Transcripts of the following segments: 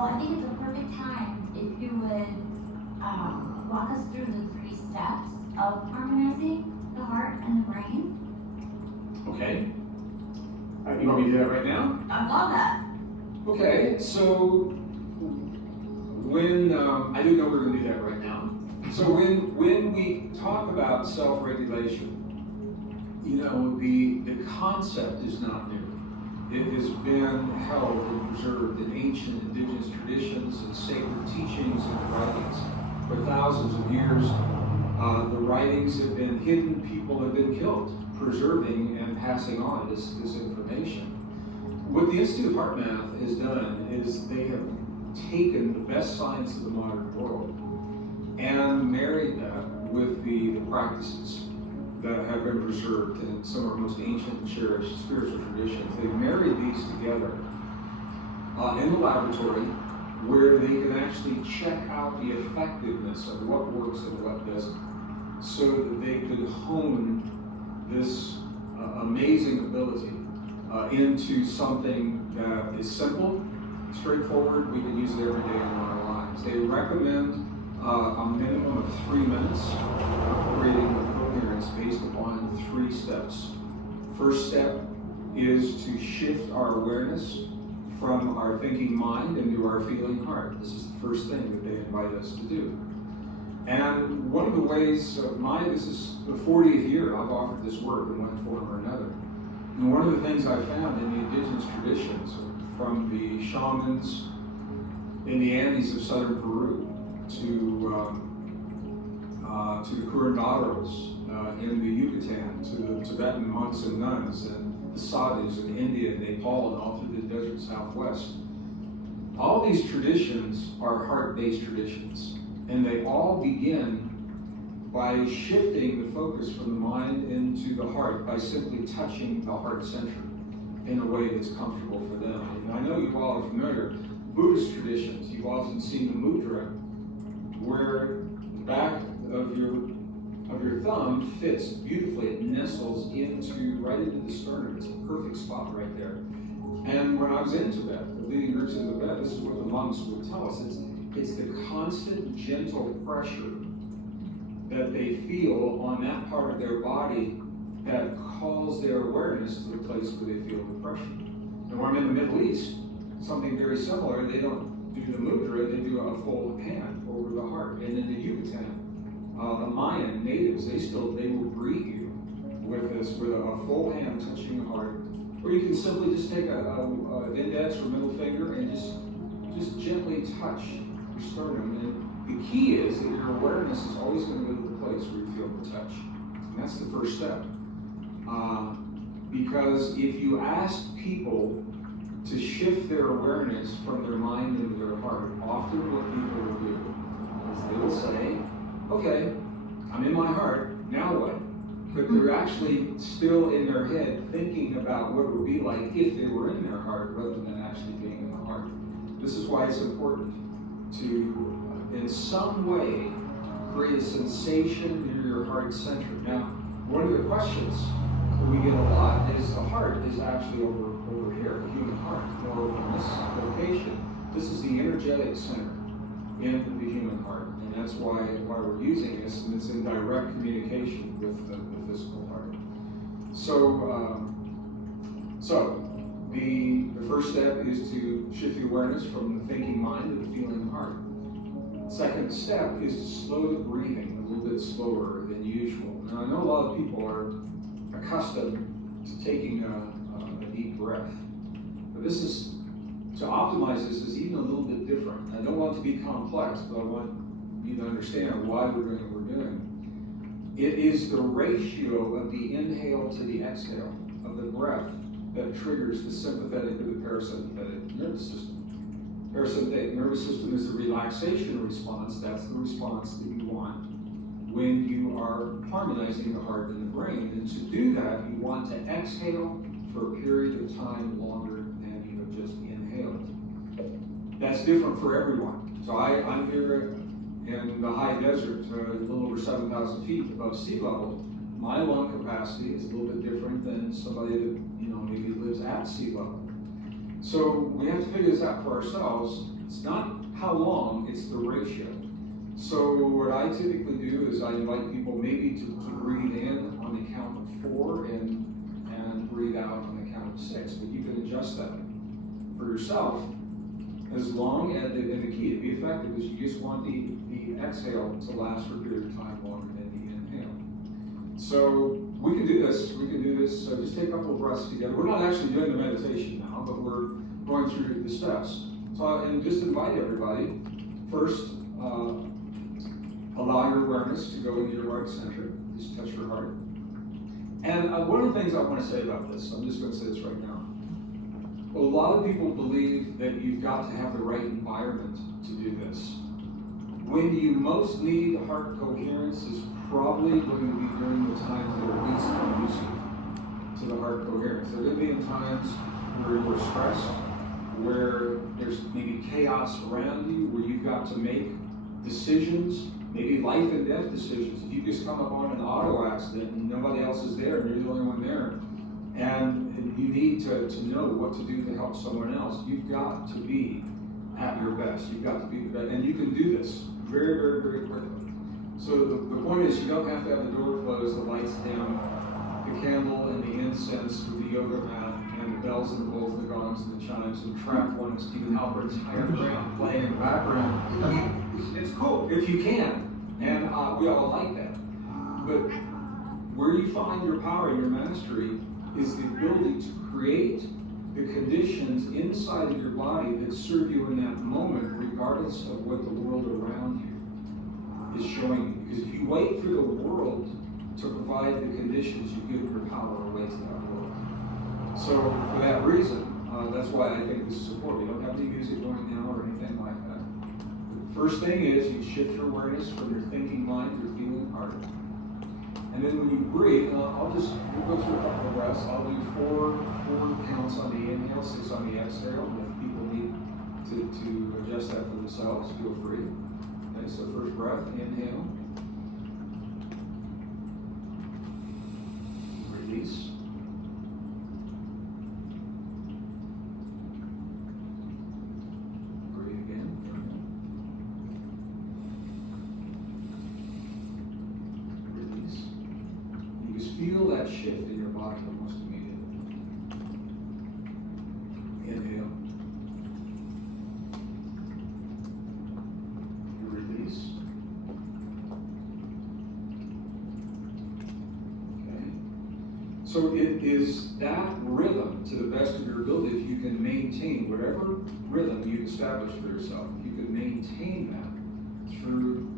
Well, I think it's a perfect time if you would walk us through the 3 steps of harmonizing the heart and the brain. Okay. You want me to do that right now? I love that. Okay, so when, I didn't know we were going to do that right now. So when we talk about self-regulation, you know, the concept is not new. It has been held and preserved in ancient indigenous traditions and sacred teachings and writings for thousands of years. The writings have been hidden, people have been killed, preserving and passing on this information. What the Institute of Heart Math has done is they have taken the best science of the modern world and married that with the practices that have been preserved in some of our most ancient and cherished spiritual traditions. They've married these together in the laboratory where they can actually check out the effectiveness of what works and what doesn't, so that they could hone this amazing ability into something that is simple, straightforward. We can use it every day in our lives. They recommend a minimum of 3 minutes of creating a coherence based upon 3 steps. First step is to shift our awareness from our thinking mind into our feeling heart. This is the first thing that they invite us to do. And one of the ways this is the 40th year I've offered this work in one form or another. And one of the things I found in the indigenous traditions, from the shamans in the Andes of southern Peru to the curanderos in the Yucatan, to the Tibetan monks and nuns, and the sadhus in India and Nepal, and all through the desert Southwest. All these traditions are heart-based traditions, and they all begin by shifting the focus from the mind into the heart by simply touching the heart center in a way that's comfortable for them. And I know you all are familiar. Buddhist traditions, you've often seen the mudra, where the back of your thumb fits beautifully. It nestles right into the sternum. It's a perfect spot right there. And when I was in Tibet, the leading groups in Tibet, this is what the monks would tell us. It's the constant, gentle pressure that they feel on that part of their body that calls their awareness to the place where they feel the pressure. And when I'm in the Middle East, something very similar. They don't do the mudra, they do a full hand over the heart. And in the Yucatan, the Mayan natives, they will greet you with a full hand touching the heart. Or you can simply just take an index or middle finger and just gently touch your sternum. And the key is that your awareness is always going to go to the place where you feel the touch. And that's the first step. Because if you ask people to shift their awareness from their mind into their heart, often what people will do is they will say, okay, I'm in my heart, now what? But they're actually still in their head thinking about what it would be like if they were in their heart rather than actually being in the heart. This is why it's important to, in some way, create a sensation near your heart center. Now, one of the questions that we get a lot is the heart is actually over here, the human heart, more over in this location. This is the energetic center in the human heart, and that's why we're using this, and it's in direct communication with the physical heart. So, the first step is to shift the awareness from the thinking mind to the feeling heart. Second step is to slow the breathing a little bit slower than usual. Now, I know a lot of people are accustomed to taking a deep breath, but this is, to optimize this is even a little bit different. I don't want it to be complex, but I want you to understand why we're doing what we're doing. It is the ratio of the inhale to the exhale of the breath that triggers the sympathetic to the parasympathetic nervous system. Parasympathetic nervous system is the relaxation response. That's the response that you want when you are harmonizing the heart and the brain. And to do that, you want to exhale for a period of time longer than you have just inhaled. That's different for everyone. So I'm here in the high desert, a little over 7,000 feet above sea level. My lung capacity is a little bit different than somebody that maybe lives at sea level. So we have to figure this out for ourselves It's not how long, it's the ratio. So what I typically do is I invite people maybe to breathe in on the count of 4 and breathe out on the count of 6. But you can adjust that for yourself as long as, and the key to be effective is you just want the exhale to last for a period of time longer than the inhale. So we can do this. So just take a couple of breaths together. We're not actually doing the meditation now, but we're going through the steps. So, and just invite everybody, first, allow your awareness to go into your heart center. Just touch your heart. And one of the things I want to say about this, I'm just going to say this right now. A lot of people believe that you've got to have the right environment to do this. When you most need heart coherence is probably going to be during the times that are least conducive to the heart coherence. There are going to be in times where you're stressed, where there's maybe chaos around you, where you've got to make decisions, maybe life and death decisions. If you just come upon an auto accident and nobody else is there and you're the only one there, and you need to know what to do to help someone else, you've got to be at your best. You've got to be the best. And you can do this very, very, very quickly. So the point is, you don't have to have the door closed, the lights dim, the candle and the incense with the yoga mat and the bells and the bowls and the gongs and the chimes and trap one of Stephen Halpert's Higher Ground playing in the background. It's cool if you can, and we all like that. But where you find your power and your mastery is the ability to create the conditions inside of your body that serve you in that moment, regardless of what the world around you is showing you. Because if you wait for the world to provide the conditions, you give your power away to that world. So for that reason, that's why I think this is important. You don't have any music going now or anything like that. The first thing is you shift your awareness from your thinking mind to your feeling heart. And then when you breathe, we'll go through a couple of breaths. I'll do four counts on the inhale, 6 on the exhale. If people need to adjust that for themselves, feel free. Okay, so first breath, inhale. Release. Breathe again. Release. You just feel that shift in your body almost immediately. Inhale. Release. Okay. So it is that rhythm, to the best of your ability, if you can maintain whatever rhythm you've established for yourself, if you can maintain that through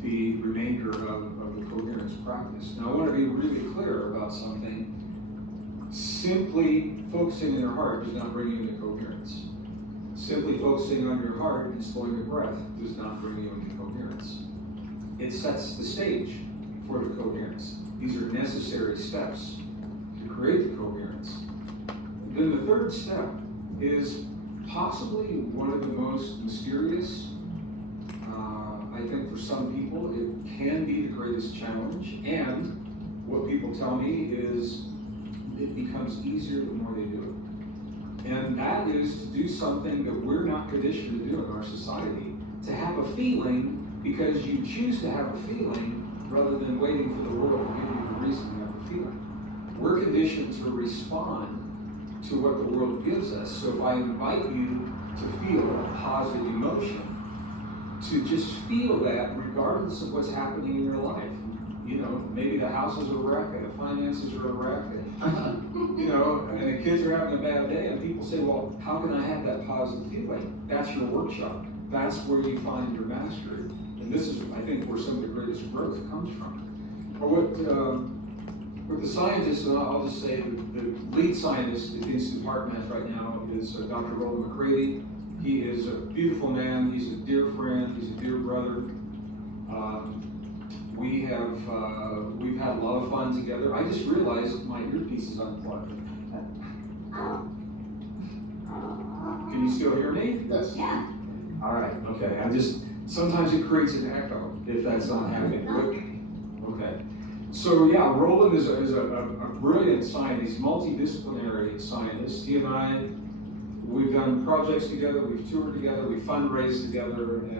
the remainder of the coherence practice. Now I want to be really clear about something. Simply focusing on your heart does not bring you into coherence. Simply focusing on your heart and slowing your breath does not bring you into coherence. It sets the stage for the coherence. These are necessary steps to create the coherence. Then the third step is possibly one of the most mysterious. I think for some people it can be the greatest challenge, and what people tell me is it becomes easier the more they do it. And that is to do something that we're not conditioned to do in our society, to have a feeling because you choose to have a feeling rather than waiting for the world to give you the reason to have a feeling. We're conditioned to respond to what the world gives us. So if I invite you to feel a positive emotion, to just feel that regardless of what's happening in your life. You know, maybe the house is a wreck, and the finances are a wreck, and, you know, and the kids are having a bad day, and people say, well, how can I have that positive feeling? That's your workshop. That's where you find your mastery. And this is, I think, where some of the greatest growth comes from. Or what the scientists, and I'll just say the lead scientist at the Institute of Harmonize right now is Dr. Roland McCready. He is a beautiful man. He's a dear friend. He's a dear brother. We've had a lot of fun together. I just realized my earpiece is unplugged. Can you still hear me? Yes. Yeah. All right. Okay. Sometimes it creates an echo if that's not happening. Okay. So yeah, Roland is a brilliant scientist. He's a multidisciplinary scientist. He and I we've done projects together, we've toured together, we've fundraised together, and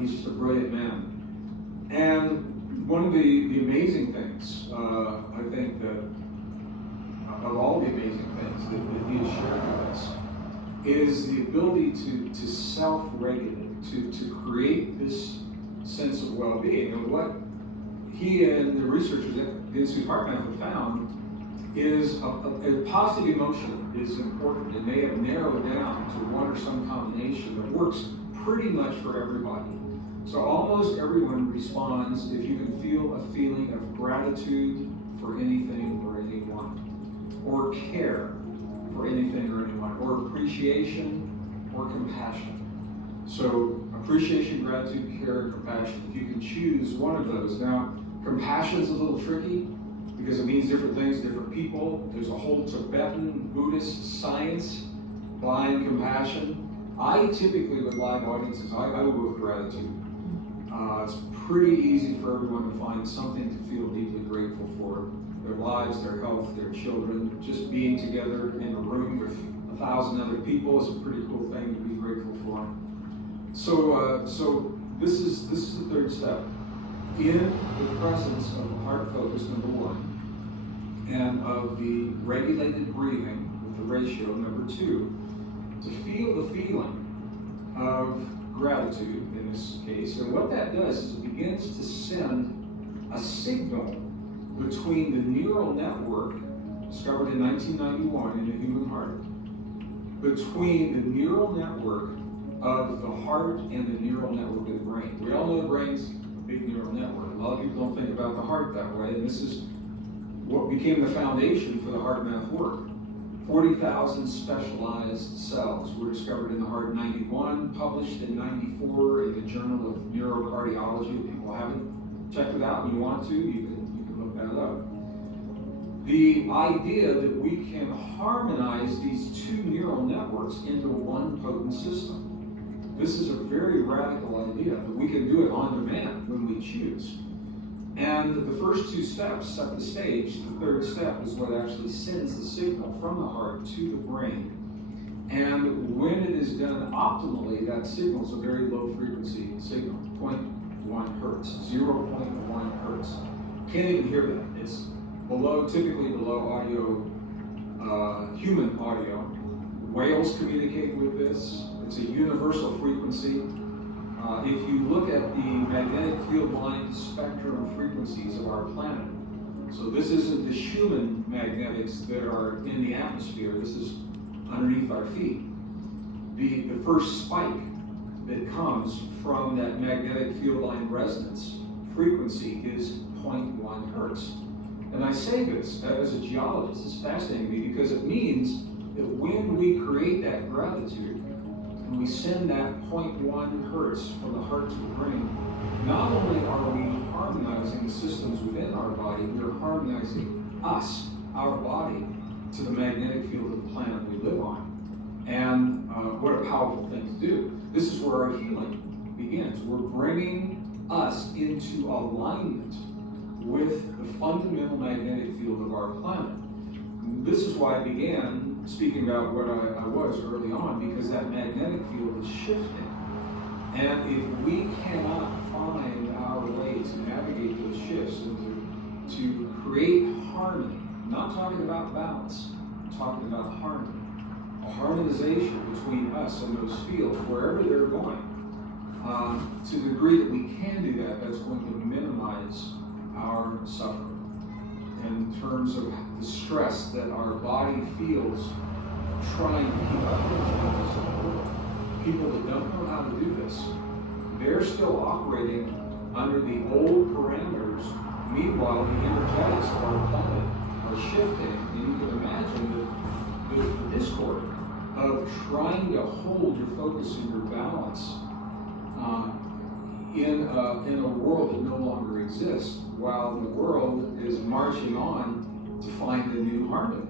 he's just a brilliant man. And one of the amazing things, I think that, of all the amazing things that he has shared with us, is the ability to self-regulate, to create this sense of well-being. And what he and the researchers at the Institute of Heart Math have found is a positive emotion is important, and they have narrowed down to one or some combination that works pretty much for everybody. So almost everyone responds if you can feel a feeling of gratitude for anything or anyone, or care for anything or anyone, or appreciation or compassion. So appreciation, gratitude, care, and compassion. If you can choose one of those. Now, compassion is a little tricky because it means different things, different people. There's a whole Tibetan Buddhist science behind compassion. I typically, with live audiences, I would go with gratitude. It's pretty easy for everyone to find something to feel deeply grateful for. Their lives, their health, their children. Just being together in a room with 1,000 other people is a pretty cool thing to be grateful for. So this is the third step. In the presence of heart focus, number one, and of the regulated breathing with the ratio, number two, to feel the feeling of gratitude in this case. And what that does is it begins to send a signal between the neural network discovered in 1991 in the human heart, between the neural network of the heart and the neural network of the brain. We all know the brain's a big neural network. A lot of people don't think about the heart that way, and this is what became the foundation for the heart math work. 40,000 specialized cells were discovered in the heart in 91, published in 94 in the Journal of Neurocardiology. If people haven't checked it out and you want to, you can look that up. The idea that we can harmonize these two neural networks into one potent system. This is a very radical idea, but we can do it on demand when we choose. And the first two steps set the stage. The third step is what actually sends the signal from the heart to the brain. And when it is done optimally, that signal is a very low frequency signal, 0.1 hertz, 0.1 hertz. Can't even hear that. It's typically below audio, human audio. Whales communicate with this. It's a universal frequency. If you look at the magnetic field line spectrum frequencies of our planet, so this isn't the human magnetics that are in the atmosphere, this is underneath our feet. The first spike that comes from that magnetic field line resonance frequency is 0.1 hertz. And I say this as a geologist, it's fascinating to me because it means that when we create that gratitude, and we send that 0.1 hertz from the heart to the brain, not only are we harmonizing the systems within our body, we're harmonizing us, our body, to the magnetic field of the planet we live on. And what a powerful thing to do. This is where our healing begins. We're bringing us into alignment with the fundamental magnetic field of our planet. This is why I began speaking about what I was early on, because that magnetic field is shifting. And if we cannot find our way to navigate those shifts and to create harmony, I'm not talking about balance, I'm talking about harmony, a harmonization between us and those fields, wherever they're going, to the degree that we can do that, that's going to minimize our suffering in terms of the stress that our body feels trying to keep up with the world. People that don't know how to do this, they're still operating under the old parameters. Meanwhile, the energetics of our planet are shifting, and you can imagine the discord of trying to hold your focus and your balance in a world that no longer exists, while the world is marching on to find a new harmony.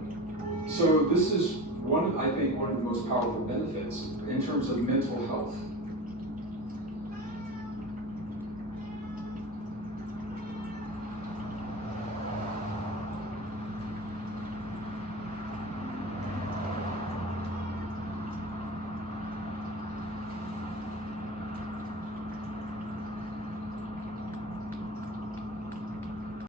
So this is I think one of the most powerful benefits in terms of mental health.